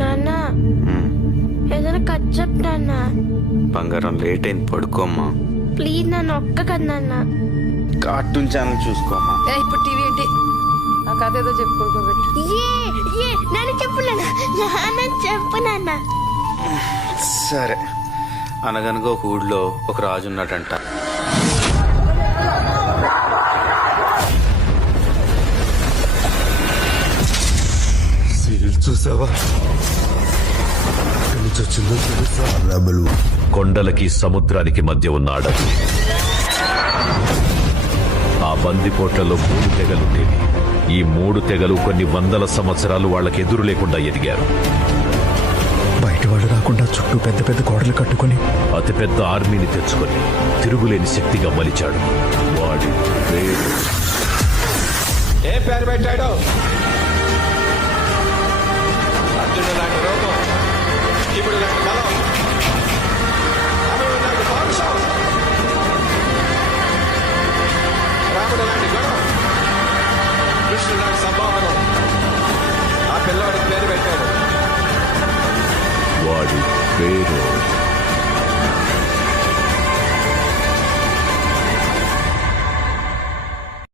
నాన్న ఏదైనా కట్ చెప్పు నాన్న. బంగారం లేట్ అయింది, పడుకోమ్మా. ప్లీజ్ నాన్న, ఒక్క కదా నాన్న. కార్టూన్ ఛానల్ చూసుకోమ్మా. ఇప్పుడు టీవీ ఏంటి? ఆ కథ ఏదో చెప్పుకోబెట్టి. నాన్న చెప్పు నాన్న. నాన్న చెప్పు నాన్న. సరే. అనగనగా ఒక ఊళ్ళో ఒక రాజు ఉన్నాడంట. చూసావా వచ్చిందో తెలుసా? కొండలకి సముద్రానికి మధ్య ఉన్న అడవి. ఆ బందిపోట్లలో 3 తెగలుండేవి. ఈ 3 తెగలు కొన్ని వందల సంవత్సరాలు వాళ్ళకి ఎదురు లేకుండా ఎదిగారు. బయట వాళ్ళు రాకుండా చుట్టూ పెద్ద పెద్ద గోడలు కట్టుకొని అతిపెద్ద ఆర్మీని తెచ్చుకొని తిరుగులేని శక్తిగా మలిచాడు. వాడి పేరు ఏ పేరు పెట్టాడు? అర్జునుడు లాంటి రూపం, శివుడు లాంటి బలం, రాముడు లాంటి పౌరుషం, రాముడు లాంటి గుణం, కృష్ణుడు లాంటి సంభావనం. ఆ పిల్లవాడికి పేరు పెట్టాడు. వాడి పేరు